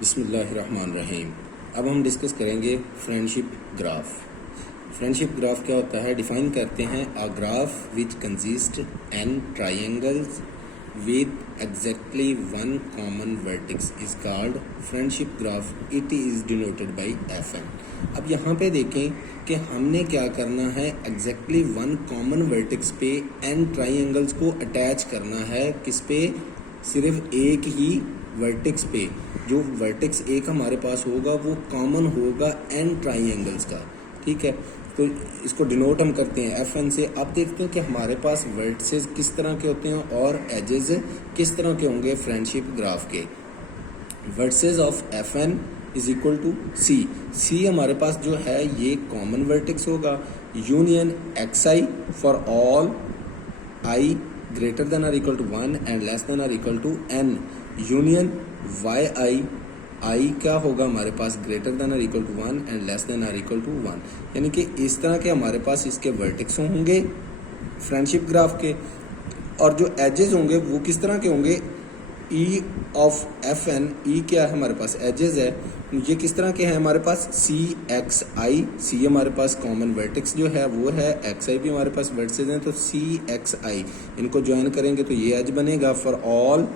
बिस्मिल्लाहिर्रहमानिर्रहीम। अब हम डिस्कस करेंगे फ्रेंडशिप ग्राफ। फ्रेंडशिप ग्राफ क्या होता है, डिफाइन करते हैं a graph which consist n triangles with exactly one common vertex is called friendship graph. It is denoted by F n. अब यहाँ पे देखें कि हमने क्या करना है, एग्जैक्टली वन कॉमन वर्टेक्स पे एन ट्राइंगल्स को अटैच करना है। किस पे? सिर्फ एक ही वर्टेक्स पे। जो वर्टेक्स एक हमारे पास होगा वो कॉमन होगा एन ट्राइंगल्स का। ठीक है, तो इसको डिनोट हम करते हैं एफ एन से। अब देखते हैं कि हमारे पास वर्टिसेस किस तरह के होते हैं और एजेस किस तरह के होंगे फ्रेंडशिप ग्राफ के। Vertices of F N is equal to C. C हमारे पास जो है ये कॉमन वर्टेक्स होगा। Union X I for all I greater than or equal to 1 and less than or equal to n। Union Y I क्या होगा हमारे पास, greater than or equal to 1 and less than or equal to 1। यानी कि इस तरह के हमारे पास इसके वर्टेक्स होंगे फ्रेंडशिप ग्राफ के। और जो एजेस होंगे वो किस तरह के होंगे, ई ऑफ एफ एन। ई क्या है हमारे पास, एजेस है। ये किस तरह के हैं हमारे पास, सी एक्स आई। सी हमारे पास कॉमन वर्टेक्स जो है वो है, एक्स आई भी हमारे पास वर्टेक्स हैं, तो सी एक्स आई इनको ज्वाइन करेंगे तो ये एज बनेगा for all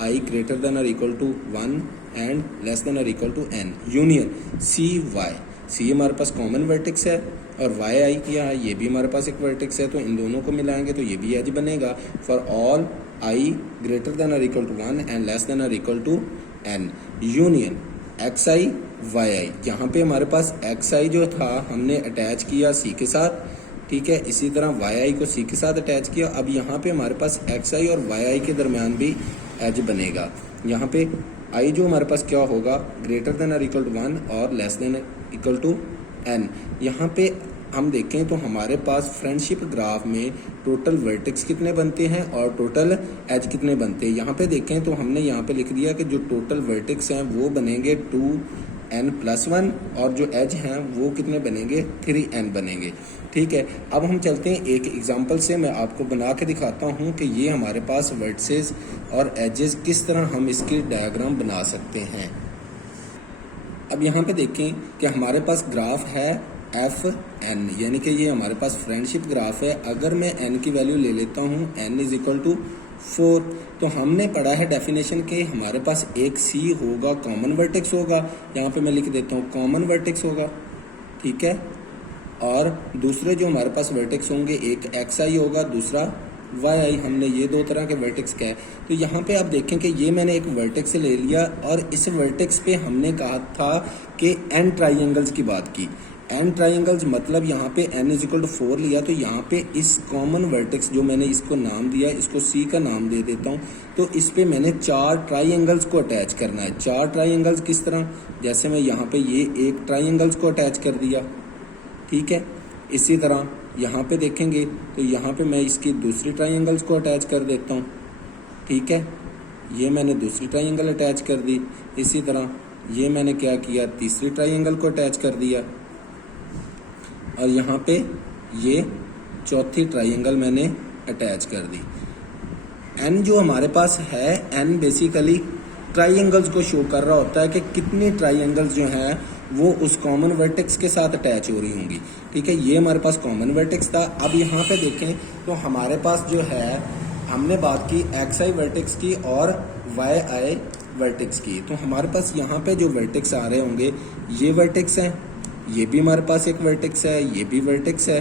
I greater than or equal to 1 and less than or equal to n। Union C Y. C हमारे पास कॉमन वर्टेक्स है और वाई आई क्या है, ये भी हमारे पास एक वर्टेक्स है, तो इन दोनों को मिलाएंगे तो ये भी एज बनेगा for all I greater than or equal to 1 and less than or equal to n। Union X I Y I. यहाँ पे हमारे पास एक्स आई जो था हमने अटैच किया सी के साथ, ठीक है। इसी तरह वाई आई को सी के साथ अटैच किया। अब यहाँ पे हमारे पास एक्स आई और वाई आई के दरमियान भी एज बनेगा। यहाँ पे आई जो हमारे पास क्या होगा, greater than or equal to 1 और less than equal to n। यहाँ पे हम देखें तो हमारे पास फ्रेंडशिप ग्राफ में टोटल वर्टेक्स कितने बनते हैं और टोटल एज कितने बनते हैं। यहाँ पे देखें तो हमने यहाँ पे लिख दिया कि जो टोटल वर्टेक्स हैं वो बनेंगे 2n+1 और जो एज हैं वो कितने बनेंगे, 3n बनेंगे। ठीक है, अब हम चलते हैं एक एग्जांपल से। मैं आपको बना के दिखाता हूँ कि ये हमारे पास वर्टिसेस और एजेस किस तरह हम इसकी डायग्राम बना सकते हैं। अब यहाँ पे देखें कि हमारे पास ग्राफ है एफ एन, यानी कि ये हमारे पास फ्रेंडशिप ग्राफ है। अगर मैं n की वैल्यू ले लेता हूँ n इज इक्वल टू 4, तो हमने पढ़ा है डेफिनेशन के हमारे पास एक c होगा, कॉमन वर्टेक्स होगा। यहाँ पे मैं लिख देता हूँ कॉमन वर्टेक्स होगा, ठीक है। और दूसरे जो हमारे पास वर्टेक्स होंगे, एक एक्स आई होगा, दूसरा वाई आई। हमने ये दो तरह के वर्टेक्स कहे। तो यहाँ पे आप देखें कि ये मैंने एक वर्टेक्स ले लिया और इस वर्टेक्स पे हमने कहा था कि एन ट्राइंगल्स की बात की। एन ट्राइंगल्स मतलब यहाँ पे n इज इक्वल टू 4 लिया, तो यहाँ पे इस कॉमन वर्टेक्स जो मैंने इसको नाम दिया, इसको C का नाम दे देता हूँ। तो इस पे मैंने 4 ट्राइंगल्स को अटैच करना है। 4 ट्राइंगल्स किस तरह, जैसे मैं यहाँ पे ये एक ट्राइंगल्स को अटैच कर दिया, ठीक है। इसी तरह यहाँ पे देखेंगे तो यहाँ पे मैं इसकी दूसरी ट्राइंगल्स को अटैच कर देता हूँ, ठीक है। ये मैंने दूसरी ट्राइंगल अटैच कर दी। इसी तरह ये मैंने क्या किया, तीसरी ट्राइंगल को अटैच कर दिया और यहाँ पे ये चौथी ट्राइंगल मैंने अटैच कर दी। n जो हमारे पास है, n बेसिकली ट्राइंगल्स को शो कर रहा होता है कि कितनी ट्राइंगल्स जो हैं वो उस कॉमन वर्टेक्स के साथ अटैच हो रही होंगी, ठीक है। ये हमारे पास कॉमन वर्टेक्स था। अब यहाँ पे देखें तो हमारे पास जो है, हमने बात की एक्स आई वर्टेक्स की और वाई आई वर्टेक्स की। तो हमारे पास यहाँ पे जो वर्टेक्स आ रहे होंगे, ये वर्टेक्स हैं, ये भी हमारे पास एक वर्टेक्स है, ये भी वर्टेक्स है,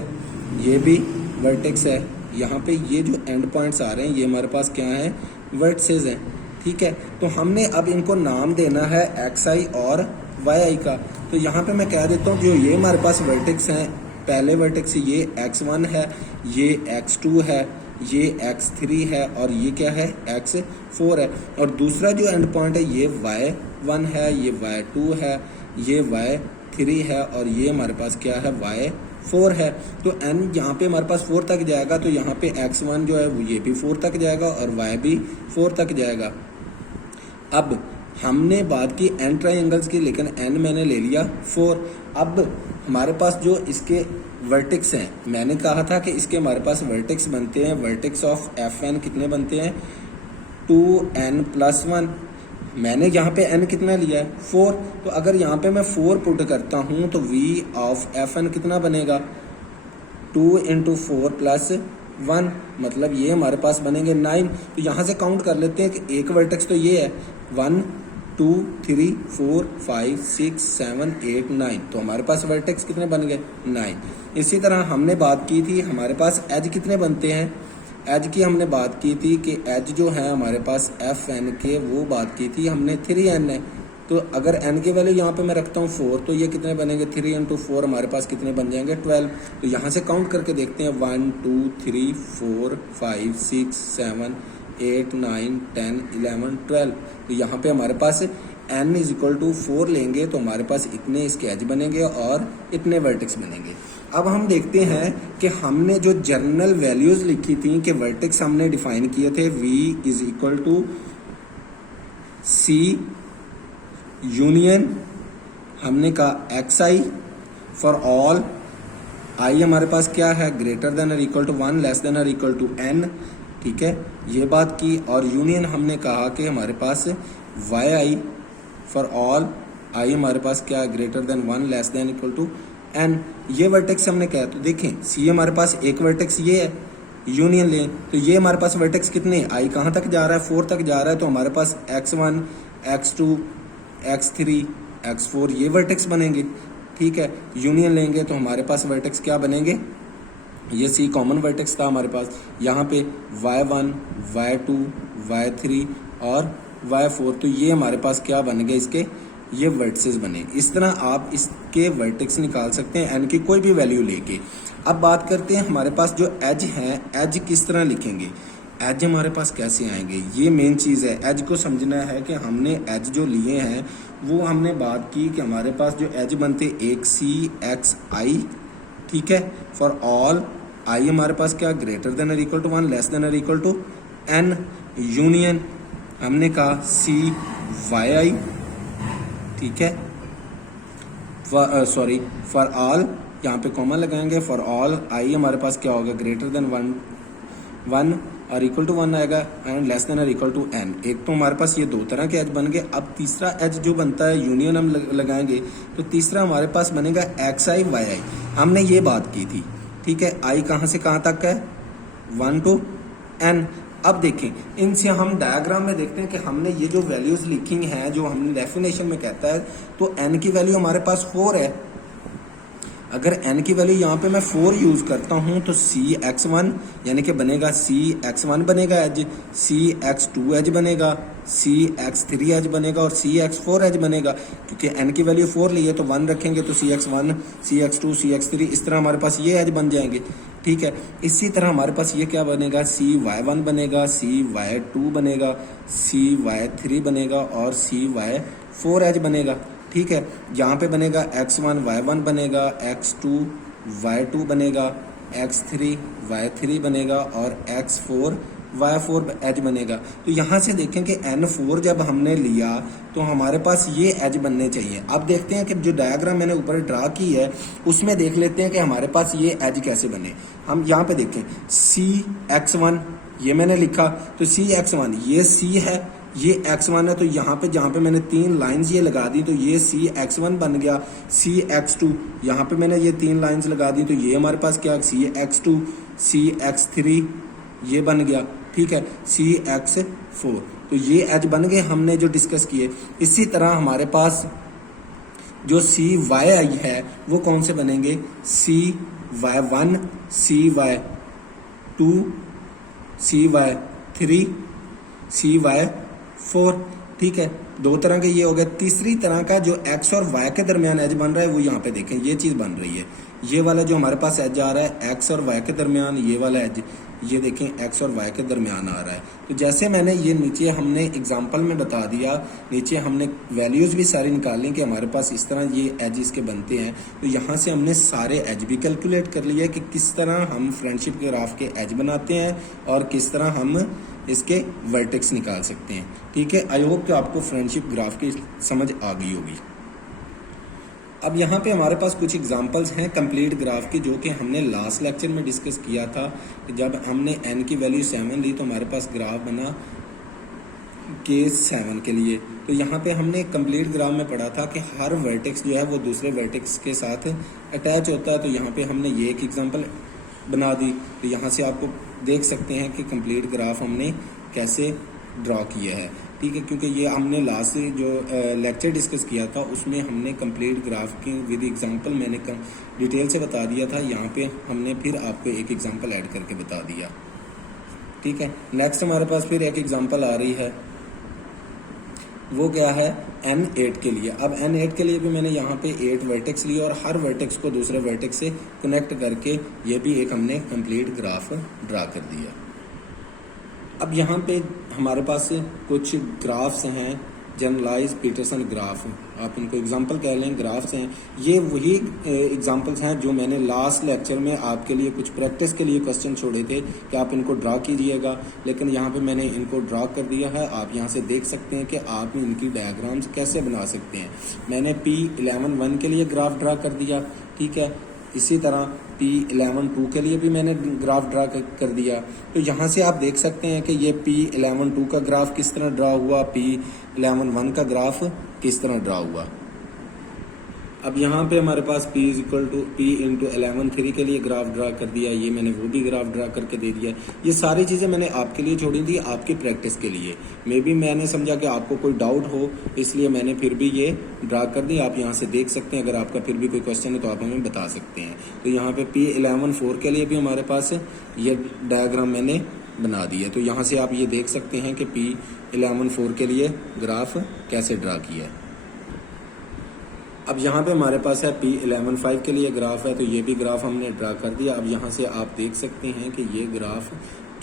ये भी वर्टेक्स है। यहाँ पे ये जो एंड पॉइंट्स आ रहे हैं ये हमारे पास क्या है, वर्टिसेस हैं, ठीक है। तो हमने अब इनको नाम देना है एक्स आई और वाई आई का। तो यहाँ पे मैं कह देता हूँ जो ये हमारे पास वर्टेक्स हैं, पहले वर्टेक्स ये x1 है, ये x2 है, ये x3 है और ये क्या है, x4 है। और दूसरा जो एंड पॉइंट है ये y1 है, ये y2 है, ये y3 है और ये हमारे पास क्या है, y4 है। तो n यहाँ पे हमारे पास 4 तक जाएगा, तो यहाँ पे x1 जो है वो ये भी 4 तक जाएगा और y भी 4 तक जाएगा। अब हमने बात की एन ट्राइंगल्स की, लेकिन n मैंने ले लिया 4। अब हमारे पास जो इसके वर्टेक्स हैं, मैंने कहा था कि इसके हमारे पास वर्टेक्स बनते हैं, वर्टेक्स ऑफ एफ एन कितने बनते हैं, 2n+1 मैंने यहाँ पे n कितना लिया है 4, तो अगर यहाँ पे मैं 4 पुट करता हूँ तो v ऑफ एफ एन कितना बनेगा 2 इंटू 4 प्लस 1, मतलब ये हमारे पास बनेंगे 9। तो यहाँ से काउंट कर लेते हैं कि एक वर्टेक्स तो ये है 1 2 3 4 5 6 7 8 9, तो हमारे पास वर्टेक्स कितने बन गए 9। इसी तरह हमने बात की थी हमारे पास एज कितने बनते हैं, एज की हमने बात की थी कि एज जो है हमारे पास एफ एन के, वो बात की थी हमने 3n है। तो अगर n की वैल्यू यहाँ पे मैं रखता हूँ 4, तो ये कितने बनेंगे 3 इंटू 4 हमारे पास कितने बन जाएंगे 12। तो यहाँ से काउंट करके देखते हैं 1 2 3 4 5 6 7 8 9 10 11 12। तो यहाँ पे हमारे पास n इज इक्वल टू 4 लेंगे तो हमारे पास इतने इसके एज बनेंगे और इतने वर्टेक्स बनेंगे। अब हम देखते हैं कि हमने जो जर्नल वैल्यूज लिखी थी कि वर्टेक्स हमने डिफाइन किए थे v is equal to c union, हमने कहा xi फॉर ऑल i हमारे पास क्या है ग्रेटर देन और इक्वल टू 1 लेस देन और इक्वल टू n, ठीक है ये बात की। और यूनियन हमने कहा कि हमारे पास yi फॉर ऑल i हमारे पास क्या है greater than 1 less than equal to n। ये वर्टेक्स हमने कहा, तो देखें c हमारे पास एक वर्टेक्स ये है, यूनियन लें तो ये हमारे पास वर्टेक्स कितने i कहाँ तक जा रहा है 4 तक जा रहा है, तो हमारे पास x1 x2 x3 x4 ये वर्टेक्स बनेंगे, ठीक है। यूनियन लेंगे तो हमारे पास वर्टेक्स क्या बनेंगे, ये सी कॉमन वर्टेक्स था हमारे पास, यहाँ पे y1 y2 y3 और y4, तो ये हमारे पास क्या बन गए इसके ये वर्टिसेस बने। इस तरह आप इसके वर्टेक्स निकाल सकते हैं n की कोई भी वैल्यू लेके। अब बात करते हैं हमारे पास जो एज हैं, एज किस तरह लिखेंगे, एज हमारे पास कैसे आएंगे, ये मेन चीज़ है। एज को समझना है कि हमने एज जो लिए हैं वो हमने बात की कि हमारे पास जो एज बनते एक सी एक्स आई, ठीक है, फॉर ऑल आई हमारे पास क्या ग्रेटर देन और इक्वल टू 1 लेस देन और इक्वल टू n, यूनियन हमने कहा सी वाई आई, ठीक है, सॉरी फॉर ऑल यहाँ पे कॉमा लगाएंगे, फॉर ऑल आई हमारे पास क्या होगा ग्रेटर देन 1 और इक्वल टू 1 आएगा एंड लेस देन और इक्वल टू n। एक तो हमारे पास ये दो तरह के एज बन गए। अब तीसरा एज जो बनता है यूनियन हम लगाएंगे, तो तीसरा हमारे पास बनेगा एक्स आई वाई आई, हमने ये बात की थी, ठीक है। आई कहाँ से कहाँ तक है 1 to n। अब देखें इनसे हम डायग्राम में देखते हैं कि हमने ये जो वैल्यूज लिखी हैं जो हमने डेफिनेशन में कहता है, तो n की वैल्यू हमारे पास 4 है। अगर n की वैल्यू यहाँ पे मैं 4 यूज करता हूँ तो सी एक्स 1 यानी कि बनेगा सी एक्स 1 बनेगा एज, सी एक्स 2 एज बनेगा, सी एक्स 3 एज बनेगा और सी एक्स 4 एज बनेगा। क्योंकि n की वैल्यू 4 ली है तो 1 रखेंगे तो सी एक्स 1 सी एक्स 2 सी एक्स 3 इस तरह हमारे पास ये एज बन जाएंगे, ठीक है। इसी तरह हमारे पास ये क्या बनेगा सी वाई 1 बनेगा, सी वाई 2 बनेगा, सी वाई 3 बनेगा और सी वाई 4 एज बनेगा, ठीक है। यहाँ पे बनेगा x1 y1 बनेगा, x2 y2 बनेगा, x3 y3 बनेगा और x4 y4 एज बनेगा। तो यहाँ से देखें कि n4 जब हमने लिया तो हमारे पास ये एज बनने चाहिए। अब देखते हैं कि जो डायग्राम मैंने ऊपर ड्रा की है उसमें देख लेते हैं कि हमारे पास ये एज कैसे बने। हम यहाँ पे देखें सी x1 ये मैंने लिखा, तो सी x1 ये सी है, ये x1 है, तो यहाँ पे जहाँ पे मैंने 3 लाइंस ये लगा दी तो ये सी x1 बन गया। सी x2 यहाँ पे मैंने ये 3 लाइंस लगा दी तो ये हमारे पास क्या सी x2 सी x3 ये बन गया, ठीक है, सी x4। तो ये एज बन गए हमने जो डिस्कस किए। इसी तरह हमारे पास जो सी वाई आई है वो कौन से बनेंगे, सी वाई 1 सी वाई 2 सी वाई 3 सी वाई 4, ठीक है। दो तरह के ये हो गए। तीसरी तरह का जो x और y के दरमियान एज बन रहा है वो यहाँ पे देखें ये चीज़ बन रही है, ये वाला जो हमारे पास एज आ रहा है x और y के दरमियान, ये वाला एज ये देखें x और y के दरमियान आ रहा है। तो जैसे मैंने ये नीचे हमने एग्जांपल में बता दिया, नीचे हमने वैल्यूज़ भी सारी निकाली कि हमारे पास इस तरह ये एज इसके बनते हैं। तो यहाँ से हमने सारे एज भी कैलकुलेट कर लिया कि किस तरह हम फ्रेंडशिप ग्राफ के एज बनाते हैं और किस तरह हम इसके वर्टेक्स निकाल सकते हैं, ठीक है। आई होप कि आपको फ्रेंडशिप ग्राफ की समझ आ गई होगी। अब यहाँ पे हमारे पास कुछ एग्जांपल्स हैं कंप्लीट ग्राफ की जो कि हमने लास्ट लेक्चर में डिस्कस किया था। जब हमने n की वैल्यू 7 ली तो हमारे पास ग्राफ बना केस 7 के लिए। तो यहाँ पे हमने कंप्लीट ग्राफ में पढ़ा था कि हर वर्टेक्स जो है वो दूसरे वर्टेक्स के साथ अटैच होता है। तो यहाँ पे हमने ये एक एग्जांपल बना दी। तो यहाँ से आपको देख सकते हैं कि कंप्लीट ग्राफ हमने कैसे ड्रॉ किया है, ठीक है, क्योंकि ये हमने लास्ट जो लेक्चर डिस्कस किया था उसमें हमने कंप्लीट ग्राफ की विद एग्जांपल मैंने डिटेल से बता दिया था। यहाँ पे हमने फिर आपको एक एग्जांपल ऐड करके बता दिया, ठीक है। नेक्स्ट हमारे पास फिर एक एग्जांपल आ रही है, वो क्या है N8 के लिए। अब N8 के लिए भी मैंने यहाँ पे 8 वर्टेक्स लिए और हर वर्टेक्स को दूसरे वर्टेक्स से कनेक्ट करके ये भी एक हमने कंप्लीट ग्राफ ड्रा कर दिया। अब यहाँ पे हमारे पास कुछ ग्राफ्स हैं, जनरलाइज पीटरसन ग्राफ, आप इनको एग्जांपल कह लें, ग्राफ्स हैं। ये वही एग्जांपल्स हैं जो मैंने लास्ट लेक्चर में आपके लिए कुछ प्रैक्टिस के लिए क्वेश्चन छोड़े थे कि आप इनको ड्रा कीजिएगा, लेकिन यहाँ पे मैंने इनको ड्रा कर दिया है। आप यहाँ से देख सकते हैं कि आप इनकी डायग्राम्स कैसे बना सकते हैं। मैंने P11 के लिए ग्राफ ड्रा कर दिया, ठीक है। इसी तरह P11 के लिए भी मैंने ग्राफ ड्रा कर दिया। तो यहाँ से आप देख सकते हैं कि ये P11 का ग्राफ किस तरह ड्रा हुआ, P11 का ग्राफ किस तरह ड्रा हुआ। अब यहाँ पे हमारे पास P × 11 के लिए ग्राफ ड्रा कर दिया, ये मैंने वो भी ग्राफ ड्रा करके दे दिया। ये सारी चीज़ें मैंने आपके लिए छोड़ी थी, आपकी प्रैक्टिस के लिए। मे बी मैंने समझा कि आपको कोई डाउट हो, इसलिए मैंने फिर भी ये ड्रा कर दी। आप यहाँ से देख सकते हैं, अगर आपका फिर भी कोई क्वेश्चन है तो आप हमें बता सकते हैं। तो यहाँ पे P11 के लिए भी हमारे पास ये डायग्राम मैंने बना दी है। तो यहाँ से आप ये देख सकते हैं कि P11 के लिए ग्राफ कैसे ड्रा किया है। अब यहाँ पे हमारे पास है P11 के लिए ग्राफ है, तो ये भी ग्राफ हमने ड्रा कर दिया। अब यहाँ से आप देख सकते हैं कि ये ग्राफ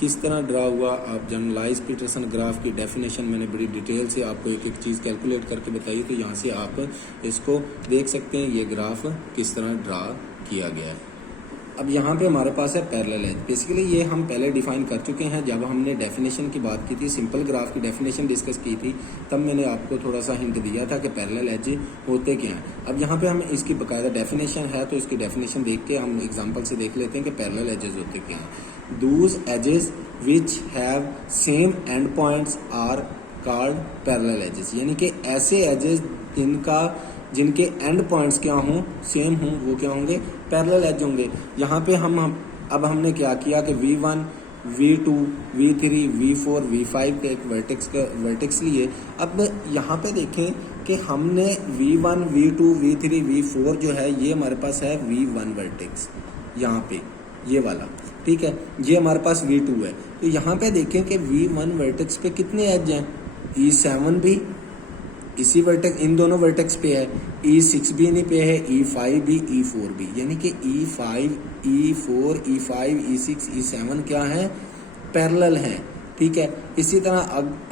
किस तरह ड्रा हुआ। आप जनरलाइज पीटरसन ग्राफ की डेफिनेशन मैंने बड़ी डिटेल से आपको एक एक चीज़ कैलकुलेट करके बताई, तो यहाँ से आप इसको देख सकते हैं ये ग्राफ किस तरह ड्रा किया गया है। अब यहाँ पे हमारे पास है पैरेलल एज। बेसिकली ये हम पहले डिफाइन कर चुके हैं जब हमने डेफिनेशन की बात की थी, सिंपल ग्राफ की डेफिनेशन डिस्कस की थी, तब मैंने आपको थोड़ा सा हिंट दिया था कि पैरेलल एज होते क्या हैं। अब यहाँ पे हम इसकी बाकायदा डेफिनेशन है, तो इसकी डेफिनेशन देख के हम एग्जांपल से देख लेते हैं कि पैरेलल एजेस होते क्या हैं। Those edges which have same end points are called parallel edges, यानी कि ऐसे एजेस जिनके एंड पॉइंट्स क्या हों, सेम हों, वो क्या होंगे, पैरेलल एज होंगे। यहाँ पे अब हमने क्या किया कि V1, V2, V3, V4, V5 के एक वर्टेक्स लिए। अब यहाँ पे देखें कि हमने V1, V2, V3, V4 जो है ये हमारे पास है V1 वर्टेक्स, यहाँ पे ये वाला, ठीक है। ये हमारे पास V2 है। तो यहाँ पे देखें कि V1 वर्टेक्स पे कितने एज हैं, E7 भी इसी वर्टेक्स, इन दोनों वर्टेक्स पे है, E6 भी इन्हीं पे है, E5 भी, E4 भी, यानी कि E5, E4, E5, E6, E7 क्या है, पैरेलल हैं, ठीक है। इसी तरह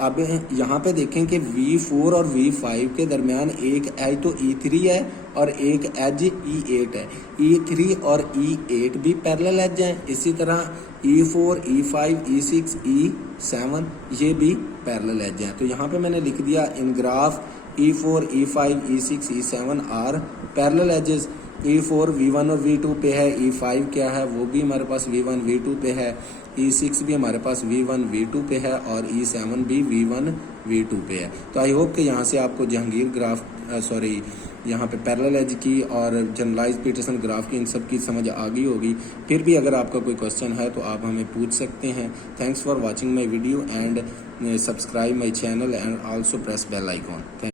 अब यहाँ पे देखें कि V4 और V5 के दरमियान एक एज तो E3 है और एक एज E8 है। E3 और E8 भी पैरेलल एज हैं। इसी तरह E4, E5, E6, E7 ये भी पैरेलल एज हैं। तो यहाँ पे मैंने लिख दिया in graph E4, E5, E6, E7 are parallel edges. E4 V1 और V2 पे है, E5 क्या है, वो भी हमारे पास V1 V2 पे है, E6 भी हमारे पास V1 V2 पे है और E7 भी V1 V2 पे है। तो आई होप कि यहाँ से आपको जहांगीर ग्राफ यहाँ पे पैरेलल एज की और जनरलाइज पीटरसन ग्राफ की इन सब की समझ आ गई होगी। फिर भी अगर आपका कोई क्वेश्चन है तो आप हमें पूछ सकते हैं। Thanks for watching my video and subscribe my channel and also press bell icon.